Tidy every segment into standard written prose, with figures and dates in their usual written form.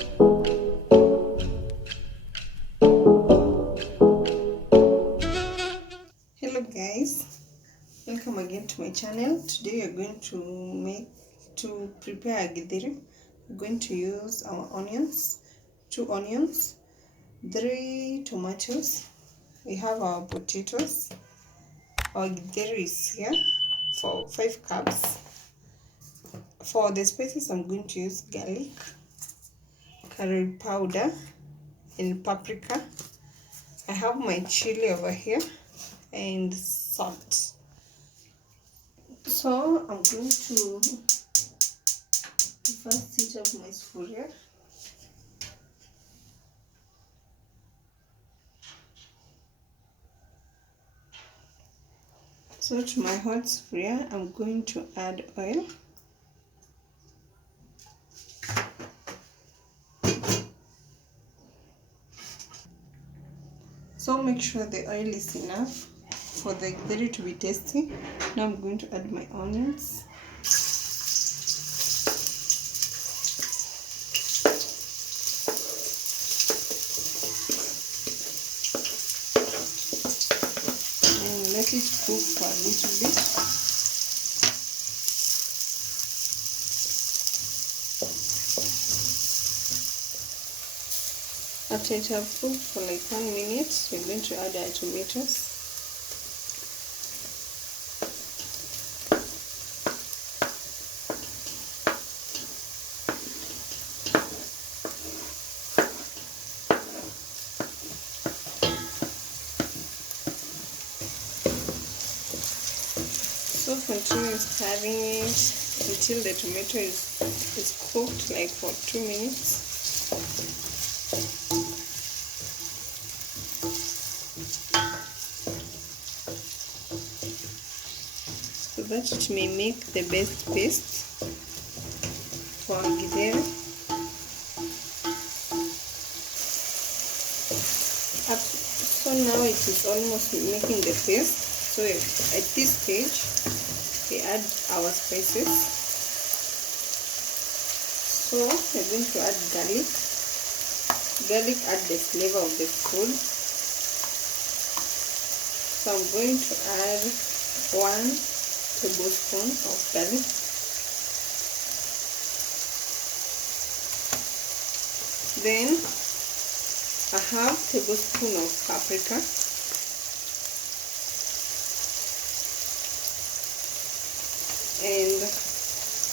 Hello guys, welcome again to my channel. Today we are going to prepare a githeri. We're going to use our onions, 2 onions, 3 tomatoes. We have our potatoes. Our githeri is here for 5 cups. For the spices, I'm going to use garlic, curry powder, and paprika. I have my chili over here and salt. So I'm going to first heat up my sufuria. So to my hot sufuria, I'm going to add oil. So make sure the oil is enough for the githeri to be tasty. Now I'm going to add my onions. And let it cook for a little bit. After it has cooked for like 1 minute, we're going to add our tomatoes. So continue stirring it until the tomato is cooked like for 2 minutes. So that it may make the best paste for our githeri. So now it is almost making the paste. So at this stage, we add our spices. So we're going to add garlic. Garlic adds the flavor of the food. So I'm going to add 1 tablespoon of garlic. Then a half tablespoon of paprika. And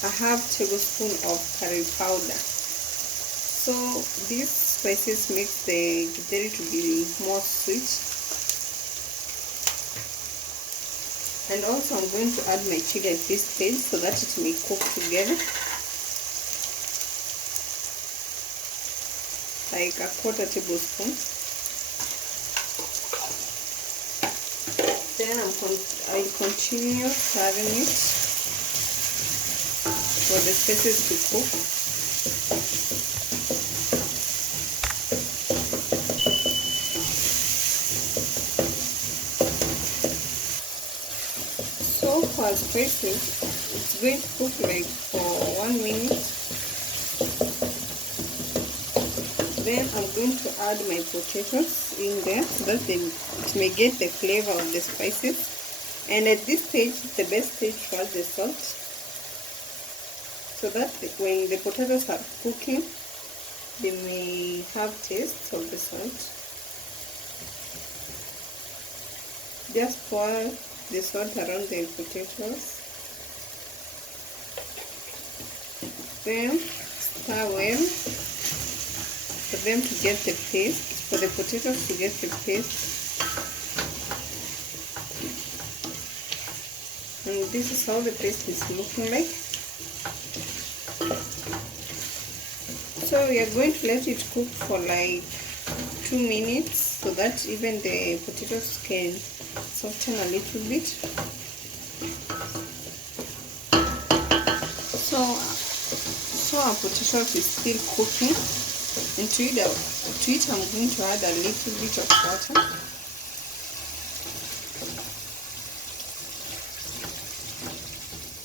a half tablespoon of curry powder. So these spices make the githeri to be more sweet. And also I'm going to add my chili at this stage so that it may cook together. Like a 1/4 tablespoon. Then I'll continue stirring it for the spices to cook. So for spices, it's going to cook like for 1 minute. Then I'm going to add my potatoes in there so that it may get the flavor of the spices. And at this stage, the best stage for the salt, so that when the potatoes are cooking, they may have taste of the salt. Just pour the salt around the potatoes. Then stir well for them to get the paste, for the potatoes to get the paste. And this is how the paste is looking like. So we are going to let it cook for like 2 minutes so that even the potatoes can soften a little bit. So our potatoes is still cooking, and to it I'm going to add a little bit of water.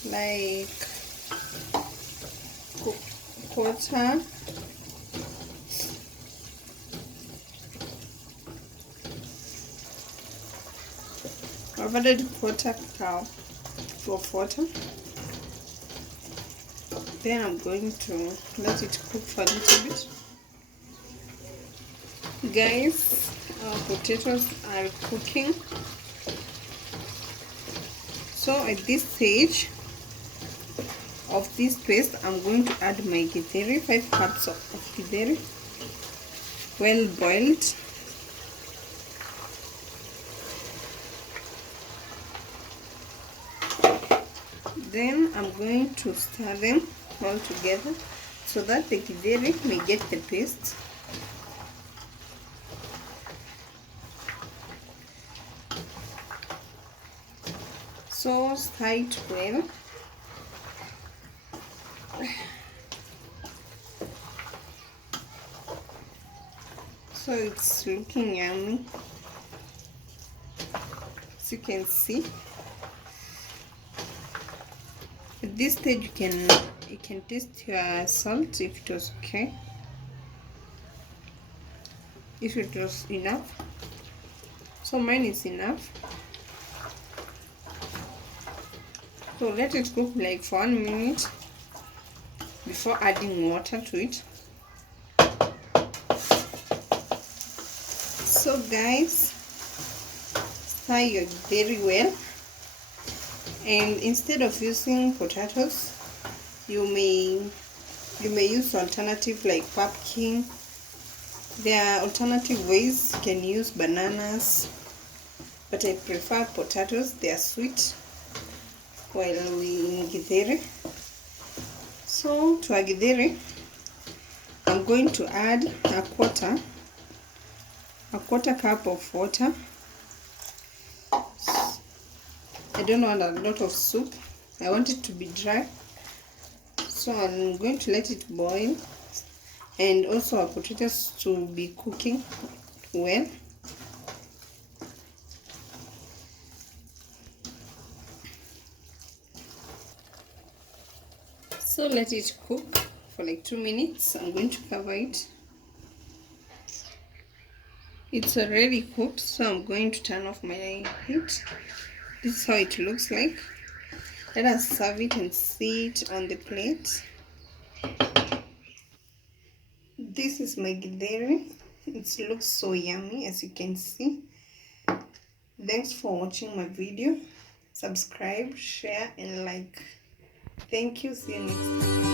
Like 1/4 I've added 1/4 cup of water. Then I'm going to let it cook for a little bit. Guys, our potatoes are cooking. So at this stage of this paste, I'm going to add my githeri, 5 cups of githeri, well boiled. Then I'm going to stir them all together so that the githeri may get the paste. So stir it well. So it's looking yummy, as you can see. At this stage you can taste your salt if it was okay, if it was enough. So mine is enough. So let it cook like for 1 minute before adding water to it. So guys, stir your very well, and instead of using potatoes, you may use alternative like pumpkin. There are alternative ways. You can use bananas, but I prefer potatoes. They are sweet while we in githeri. So to our githeri, I'm going to add a quarter cup of water. I don't want a lot of soup. I want it to be dry. So I'm going to let it boil, and also our potatoes to be cooking well. So let it cook for like 2 minutes. I'm going to cover it. It's already cooked, so I'm going to turn off my heat. This is how it looks like. Let us serve it and see it on the plate. This is my githeri. It looks so yummy, as you can see. Thanks for watching my video. Subscribe, share and like. Thank you. See you next time.